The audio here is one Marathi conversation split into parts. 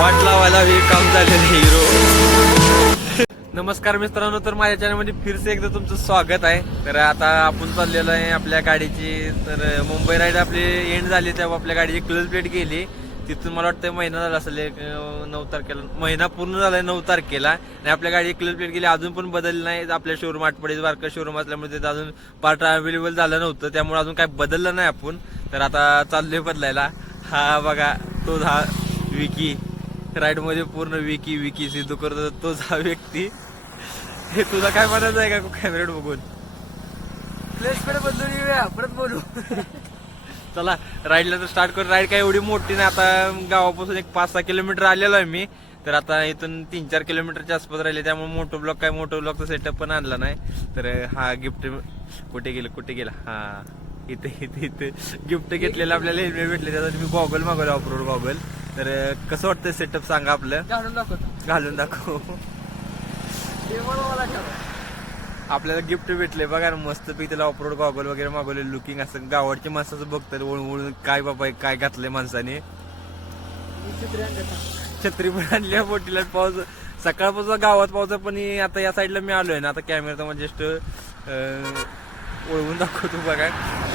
वाट लावायला हे काम झालेलं हिरो. नमस्कार मित्रांनो, तर माझ्या चॅनलमध्ये फिरसे एकदा तुमचं स्वागत आहे. तर आता आपण चाललेलो आहे आपल्या गाडीची, तर मुंबई राईड आपली एंड झाली तेव्हा आपल्या गाडीची क्लच प्लेट गेली. तिथून मला वाटतं महिना झाला असेल, 9 तारखेला महिना पूर्ण झालाय 9 तारखेला. आणि आपल्या गाडी क्लच प्लेट गेली, अजून पण बदलली नाही. आपल्या शोरूम आठवडे बारका शोरूम असल्यामुळे तिथं अजून पार्ट अवेलेबल झालं नव्हतं, त्यामुळे अजून काय बदललं नाही आपण. तर आता चाललोय बदलायला. हा बघा तोच हा विकी, राईड मध्ये पूर्ण विकी विकी सिद्धू करतो तोच हा व्यक्ती. हे तुला काय म्हणायचं आहे का कॅमेऱ्यात बघून? क्लच प्लेट बदलून येऊया, परत बोलू. चला राईडला तर स्टार्ट करू. राईड काय एवढी मोठी नाही, आता गावापासून एक 5-6 किलोमीटर आलेलो आहे मी. तर आता इथून 3-4 किलोमीटरच्या आसपास राहिले, त्यामुळे मोटो ब्लॉकचा सेटअप पण आणला नाही. तर हा गिफ्ट कुठे गेला हा इथे इथे इथे गिफ्ट घेतलेलं आपल्याला हेल्मेट भेटले, त्यासाठी मी गॉगल मागवला, ऑफरोड गॉगल. तर कसं वाटतं सेटअप सांगा आपलं? घालून दाखव. आपल्याला गिफ्ट भेटले बघा ना, मस्त पैकी त्याला ऑफरोड गॉगल वगैरे मागवले. लुकिंग असं गावाची माणसाचं बघतात वळून काय बाबा काय घातलंय माणसाने. छत्री पण आणली मोठीला. पाऊस सकाळपासून गावात पाऊस, पण आता या साईडला मी आलोय ना, आता कॅमेरा मध्ये जस्ट ओळखून दाखवतो बघा.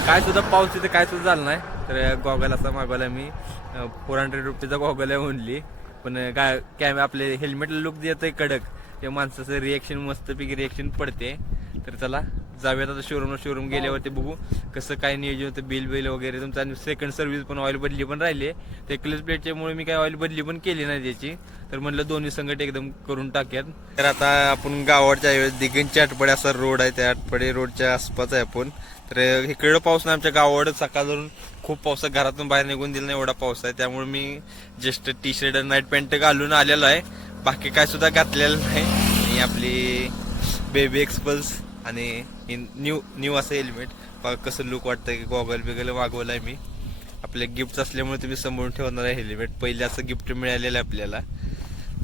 काय सुद्धा पाऊस तिथे काय सुद्धा झालं नाही. तर गॉगल असा मागवला मी, 400 रुपीचा गॉगल आहे ओनली. पण काय आपले हेल्मेटला लुक देत कडक, त्या माणसाचं रिएक्शन मस्तपैकी रिएक्शन पडते. तर चला जाऊयात आता शोरूम गेल्यावरती बघू कसं काय नियोजन होतं, बिल वगैरे. तुमचा सेकंड सर्व्हिस पण ऑइल बदली पण राहिली. ते क्लच प्लेटच्यामुळे मी काय ऑइल बदली पण केली नाही त्याची, तर म्हणलं दोन्ही संकट एकदम करून टाक्यात. तर आता आपण गावाच्या दिगंच्या आठवडे असा रोड आहे, त्या आठवडे रोडच्या आसपास आहे आपण. तर इकडं पाऊस नाही, आमच्या गावावर सकाळ धरून खूप पाऊस आहे, घरातून बाहेर निघून दिलं नाही एवढा पाऊस आहे. त्यामुळे मी just T shirt night pant घालून आलेलो आहे, बाकी काय सुद्धा घातलेलं नाही. आणि आपली बेबी एक्सपल्स आणि न्यू असं हेल्मेट बघा कसं लुक वाटतंय. गॉगल बिगल मागवलं आहे मी. आपले गिफ्ट असल्यामुळे तुम्ही समोरून ठेवणार आहे हेल्मेट. पहिले असं गिफ्ट मिळालेलं आहे आपल्याला.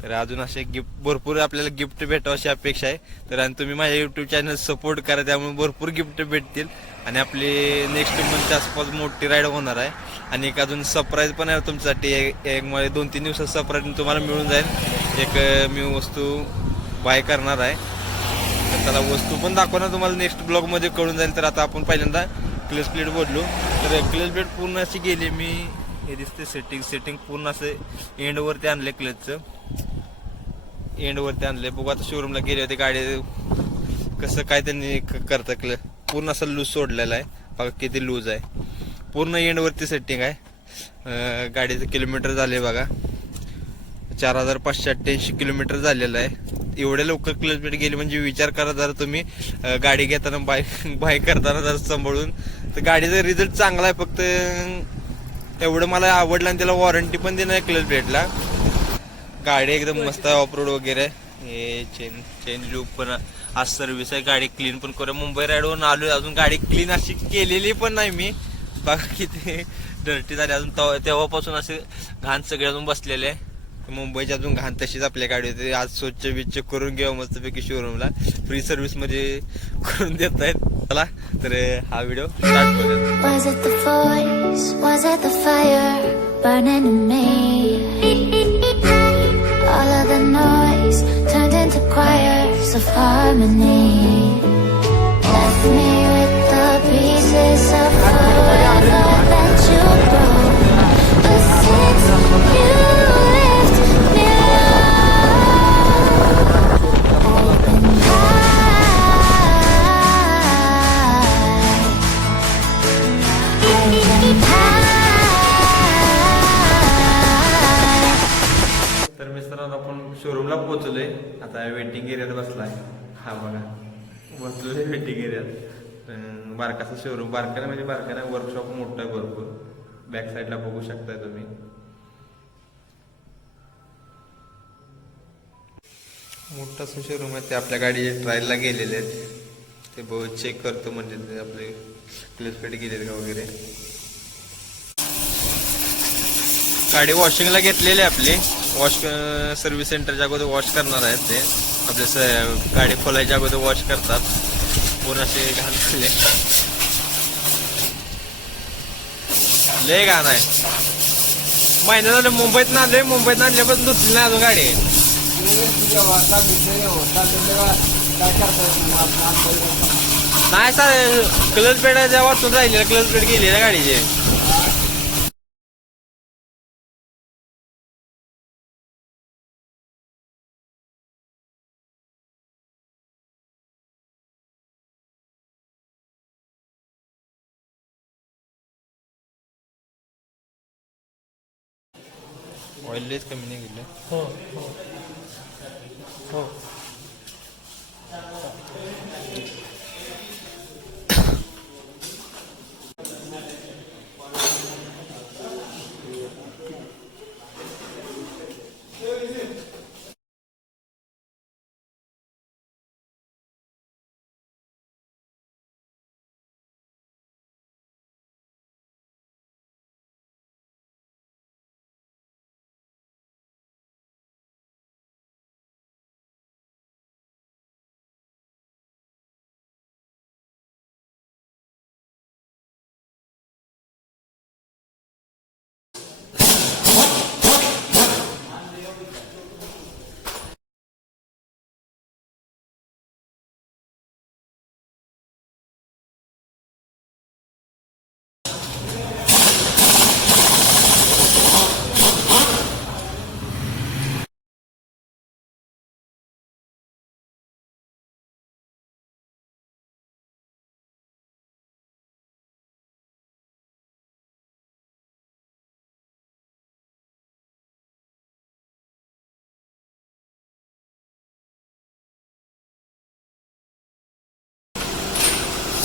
तर अजून असे गिफ्ट भरपूर आपल्याला गिफ्ट भेटावं अशी अपेक्षा आहे. तर आणि तुम्ही माझ्या युट्यूब चॅनल सपोर्ट करा, त्यामुळे भरपूर गिफ्ट भेटतील. आणि आपली नेक्स्ट मंथच्या आसपास मोठी राईड होणार आहे. आणि एक अजून सरप्राईज पण आहे तुमच्यासाठी. एक 2-3 दिवसात सरप्राईज तुम्हाला मिळून जाईल. एक मी वस्तू बाय करणार आहे, तर त्याला वस्तू पण दाखवणार तुम्हाला नेक्स्ट ब्लॉग मध्ये कळून जाईल. तर आता आपण पहिल्यांदा क्लच प्लेट बोललो. तर क्लच प्लेट पूर्ण अशी गेली, मी हे दिसते सेटिंग पूर्ण असं एंडवरती आणले, क्लचचं एंडवरती आणले. बघू आता शोरूमला गेले होते, गाडी कसं काय त्यांनी करता. क्लच पूर्ण असं लूज सोडलेला आहे बघा, किती लूज आहे. पूर्ण एंडवरती सेटिंग आहे. गाडीचं किलोमीटर झाले बघा 4588 किलोमीटर झालेलं आहे. एवढ्या लवकर क्लच प्लेट गेली म्हणजे विचार करा जरा तुम्ही, गाडी घेताना बाय करताना जरा सांभाळून. तर गाडीचा रिझल्ट चांगला आहे, फक्त एवढं मला आवडलं. आणि त्याला वॉरंटी पण देणार आहे क्लच प्लेटला. गाडी एकदम मस्त आहे, ऑफरोड वगैरे. हे चेन लूप पण आज सर्व्हिस आहे. गाडी क्लीन पण करूया. मुंबई राईडवरून आलोय, अजून गाडी क्लीन अशी केलेली पण नाही मी. बघा किती डर्टी झाली अजून, तेव्हापासून असे घाण सगळे अजून बसलेले आहे. मुंबईची अजून घाण तशीच आपल्या गाडी होती. आज स्वच्छ करून घ्यावं मस्तपैकी शोरूमला, फ्री सर्व्हिस मध्ये करून देत आहेत. चला तर हा व्हिडिओ स्टार्ट करूया. Was it the voice? Was it the fire burning in me? All of the noise turned into choirs of harmony. Left me with the pieces of forever that you broke. But since you तर मित्रांनो आपण शोरूमला पोहोचलोय. आता वेटिंग एरियात बसलाय. हा बघा बसलोय वेटिंग एरियात. बारकाचा शोरूम, बारका म्हणजे बारका नाही, वर्कशॉप मोठं आहे भरपूर. बॅक साईडला बघू शकताय तुम्ही. मोठा असं शोरूम आहे. ते आपल्या गाडी ट्रायलला गेलेले आहेत, ते बहुत चेक करतो म्हणजे ते आपले क्लच प्लेट गेलेले का वगैरे. गाडी वॉशिंगला घेतलेली आहे आपली. वॉश सर्व्हिस सेंटरच्या अगोदर वॉश करणार आहेत ते. आपल्या गाडी खोलायच्या अगोदर वॉश करतात. पूर्ण असे घाण झाले, लय घाण आहे. महिना झालं मुंबईत आणलोय, मुंबईत आणल्यापासून धुतली नाही अजून गाडी. नाही सर, क्लच पेड ज्या वाचून राहिले, क्लच पेड गेली ना गाडीची. ऑइल लेच कमी नाही गेलं. हो हो हो.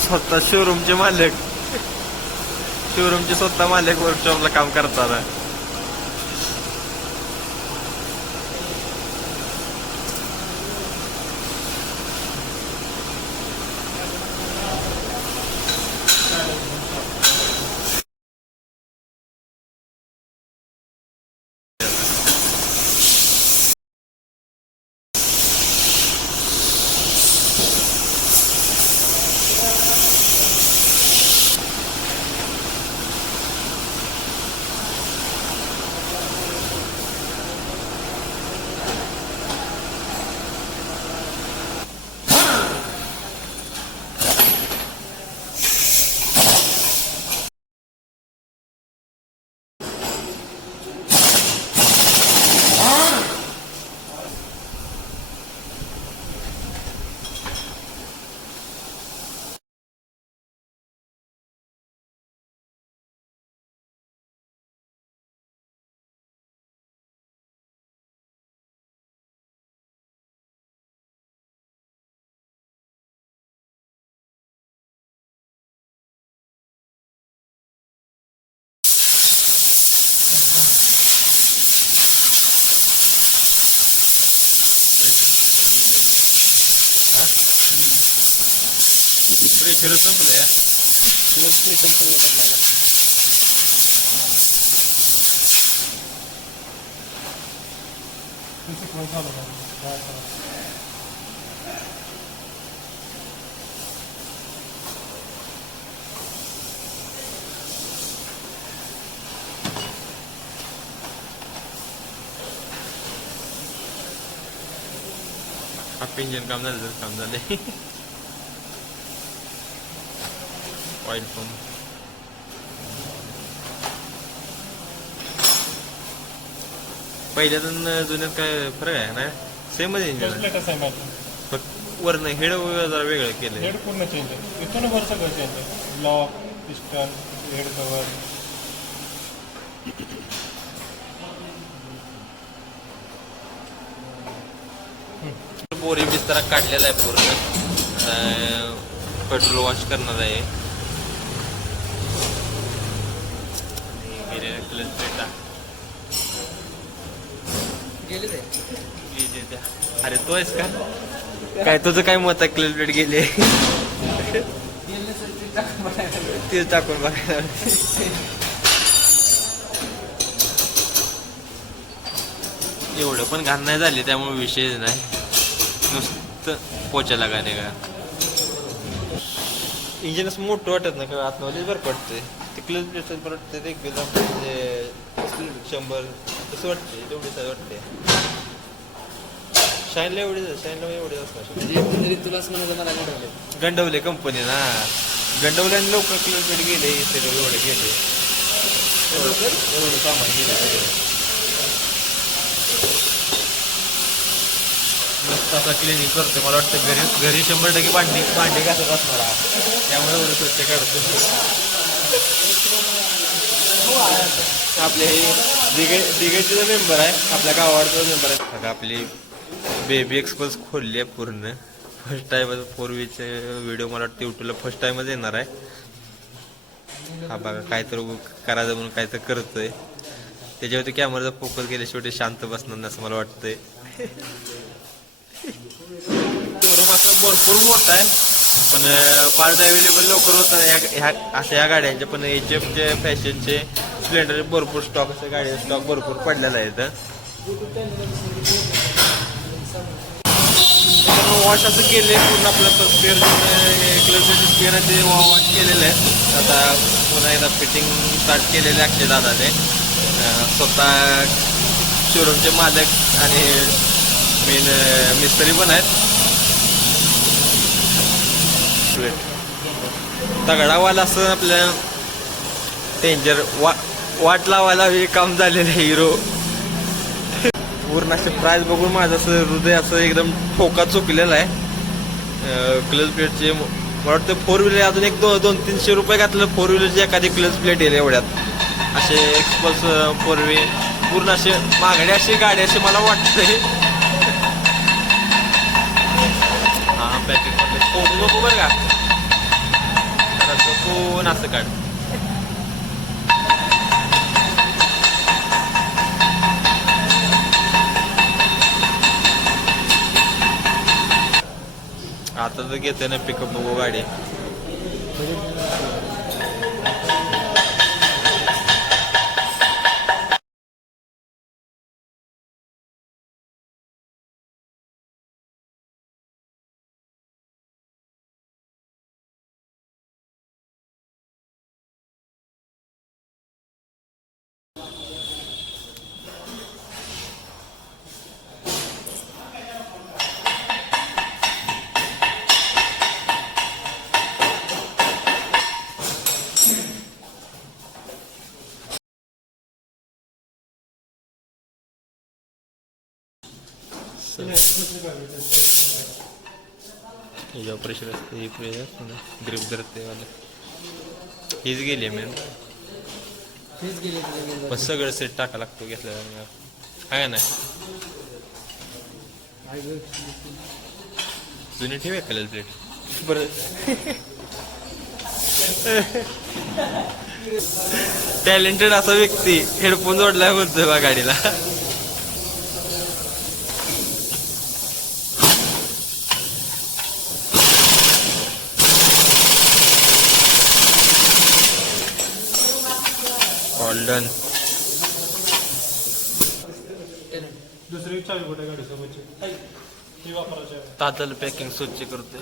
स्वतः शोरूमचे मालक, शोरूमचे स्वतः मालक वर्कशॉपला काम करतात. प्रेशर संपलंय. हाफ इंजन काम झालं, काम झालंय. ऑइल पंप पहिल्यातून जुन्यात काय फरक आहे ना? सेमच इंजन, फक्त वरनं हेड जरा वेगळं केलं. हेड पूर्ण चेंज आहे, इथून वर सगळं चेंज आहे. Lock, piston, head cover. बोरी बिस्तारा काढलेला आहे पूर्ण. पेट्रोल वॉश करणार आहे. अरे तो आहेस का काय? तुझं काय मत आहे? क्लच प्लेट गेले ते टाकून बघायला. एवढं पण घाण नाही झाली त्यामुळे विषयच नाही, नुसतं पोचायला का नाही का. इंजिन असं मोठं वाटत नाही का, आतमध्ये बरं पडतंय. ते क्लच प्लेट परत ते रेग्युलर म्हणजे 100 तसं वाटते तेवढीच वाटते. शाईनला एवढेच असणार. तुलाच म्हणायचं मला गंडवले कंपनी ना, गंडवले आणि लवकर क्लच प्लेट गेले एवढे गेले, एवढं सामान गेले. मस्त असा क्लिनिंग करतो. मला वाटतं घरी 100% भांडी घासत असणार, त्यामुळे एवढं स्वच्छ काढतो. आपले दिघेचे मेंबर आहे, आपल्या गावाचा मेंबर आहे. आता आपली बेबी एक्सपल्स खोलली आहे पूर्ण. फर्स्ट टाइम 4Vचे व्हिडिओ मला वाटतं यूट्यूबला फर्स्ट टाइमच येणार आहे. हा बघा काय तर करायचं म्हणून काय तर करतोय. त्याच्यावरती कॅमेराचा फोकस गेल्याशिवाय शांत बसणार नाही असं मला वाटतंय. शोरूम असं भरपूर मोठं आहे, पण पार्ट अवेलेबल लवकर होत नाही अशा या गाड्यांचे. पण HFचे फॅशनचे स्प्लेंडरचे भरपूर स्टॉक, अशा गाड्यांचा स्टॉक भरपूर पडलेला आहे इथं. वॉश असं केले पूर्ण आपलं स्पेअर स्पेअर आहे ते वॉश केलेलं आहे. आता पुन्हा एकदा फिटिंग स्टार्ट केलेले अक्षय दादा ते स्वतः शोरूमचे मालक आणि मेन मिस्त्री पण आहेत. तगडावाला असं आपल्या डेंजर वाट लावायला हे काम झालेलं आहे हिरो. पूर्ण असे प्राइस बघून माझं असं हृदय असं एकदम ठोका चुकलेला आहे. क्लच प्लेटचे मला वाटतं 4 व्हीलर अजून एक 200-300 रुपये घातलं 4 व्हीलरची एखादी क्लच प्लेट येईल एवढ्यात. असे एक्सपल्स 4V पूर्ण असे महागडे अशी गाडी असे मला वाटतंय. हा पॅकेट फोटो नको बरं का, कोण असं काढ. आता तर घेते ना पिकअप बघू गाडी. याच्यावर प्रेशर असते, हे प्रेशर असते ना, ग्रिप धरते वाला. हीच गेली मॅम, पण सगळं सेट टाका लागतो घेतल्यावर आहे ना. जुनी ठेवे कलर प्लेट बरं. टॅलेंटेड असा व्यक्ती हेडफोन जोडलाय बोलतोय बा गाडीला. All done. दुसरी चावी कुठे गाडी सोबतची ती वापरायची आहे. तातल पॅकिंग स्वच्छ करते.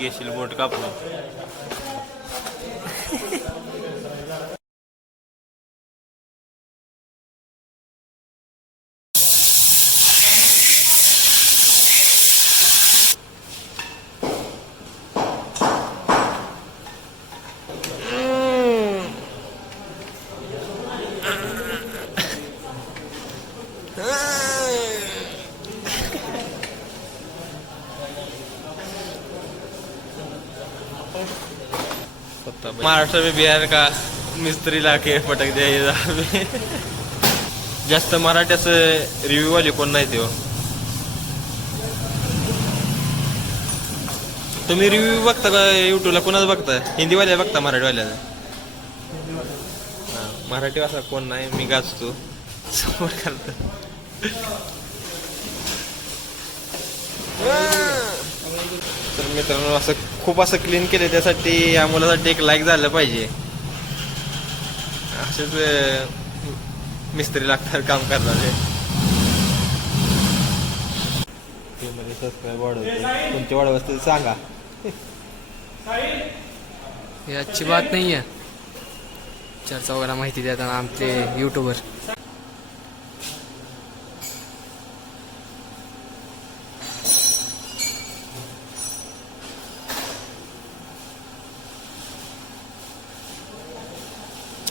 घेशील बोट कापलं. महाराष्ट्र में बिहार का मिस्त्री लाके पटक द्या. जास्त मराठ्याचं रिव्ह्यू वाले कोण नाही ते. तुम्ही रिव्ह्यू बघता का युट्यूबला? कोणाच बघता? हिंदीवाल्या बघता मराठीवाल्याला? मराठी भाषा कोण नाही, मी गाजतो समोर करतो. तर मित्रांनो असं खूप असं क्लीन केलं, त्यासाठी या मुलासाठी एक लाईक झालं पाहिजे. असेच मिस्त्री लागतात काम करणारे. ते मध्ये सबस्क्राईब वाढवतो, तुमचे वाढव असतील सांगा. हे अच्छी बात नाही आहे चर्चा वगैरे माहिती देताना आमचे यूट्यूबर.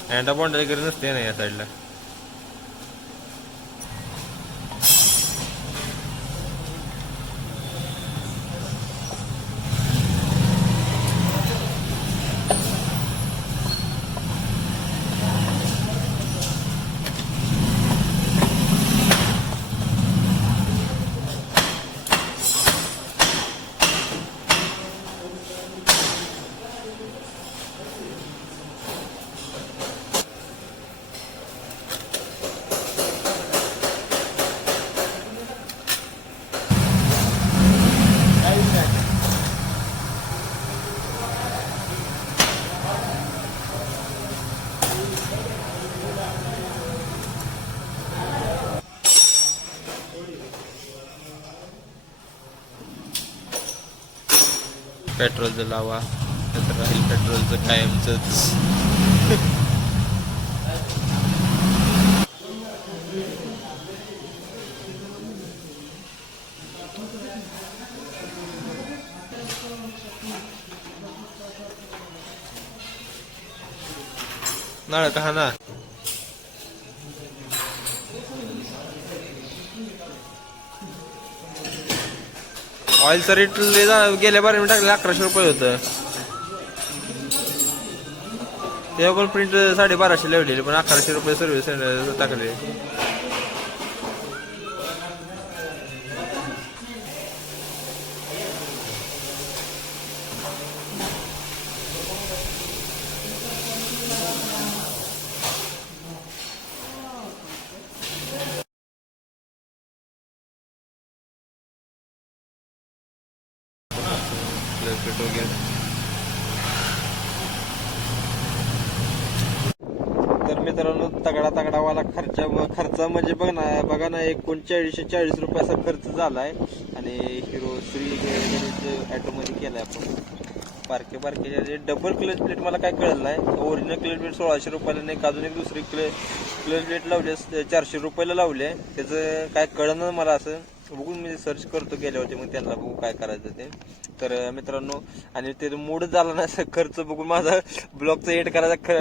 अँडा बॉन्ड वगैरे नसते ना या साईडला. पेट्रोलचं लावा नंतर राहील पेट्रोलचं कायमचंच. नळ का ना ऑइलचं रेट गेल्या बारे मी टाकले 1100 रुपये होतं. तेव्हा पण प्रिंट 1250 लावलेली पण 1100 रुपये सर्व्हिस टाकले. तर मित्रांनो तगडावाला खर्च म्हणजे बघा ना 3940 रुपयाचा खर्च झालाय. आणि हिरो श्री ॲटोमध्ये केलाय आपण. बारके डबल क्लच प्लेट मला काय कळलं नाही. ओरिजिनल क्लच प्लेट 1600 रुपयाला नाही, अजून एक दुसरी क्लच प्लेट लावली 400 रुपयाला लावले. त्याचं काय कळलं मला. असं बघून मी सर्च करतो गेल्यावरती, मग त्यांना बघू काय करायचं ते. तर मित्रांनो आणि ते मूड झाला ना खर्च बघून माझा ब्लॉगचा एंड करायचा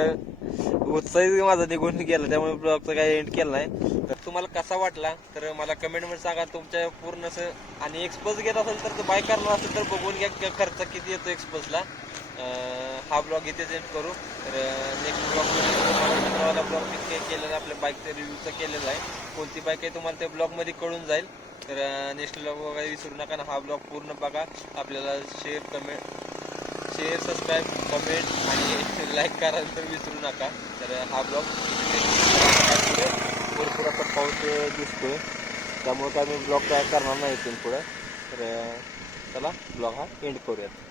उत्साही माझा निघून गेला. त्यामुळे ब्लॉगचा काही एंड केला नाही. तर तुम्हाला कसा वाटला तर मला कमेंटमध्ये सांगा तुमच्या पूर्ण असं. आणि एक्सपल्स घेत असेल तर बाय करणार असेल तर बघून घ्या खर्च किती येतो एक्सपल्सला. हा ब्लॉग इथेच एंड करू. तर नेक्स्ट ब्लॉग ब्लॉग मी केलेला आपल्या बाईकचा रिव्ह्यूचा केलेला आहे. कोणती बाईक आहे तुम्हाला त्या ब्लॉगमध्ये कळून जाईल. तर नेक्स्ट ब्लॉग बघायला विसरू नका ना. हा ब्लॉग पूर्ण बघा. आपल्याला शेअर सबस्क्राईब कमेंट आणि लाईक करायला तर विसरू नका. तर हा ब्लॉग भरपूर आता पाऊस दिसतोय त्यामुळे काय मी ब्लॉग काय करणार नाही इथून पुढे. तर चला ब्लॉग हा एंड करूयात.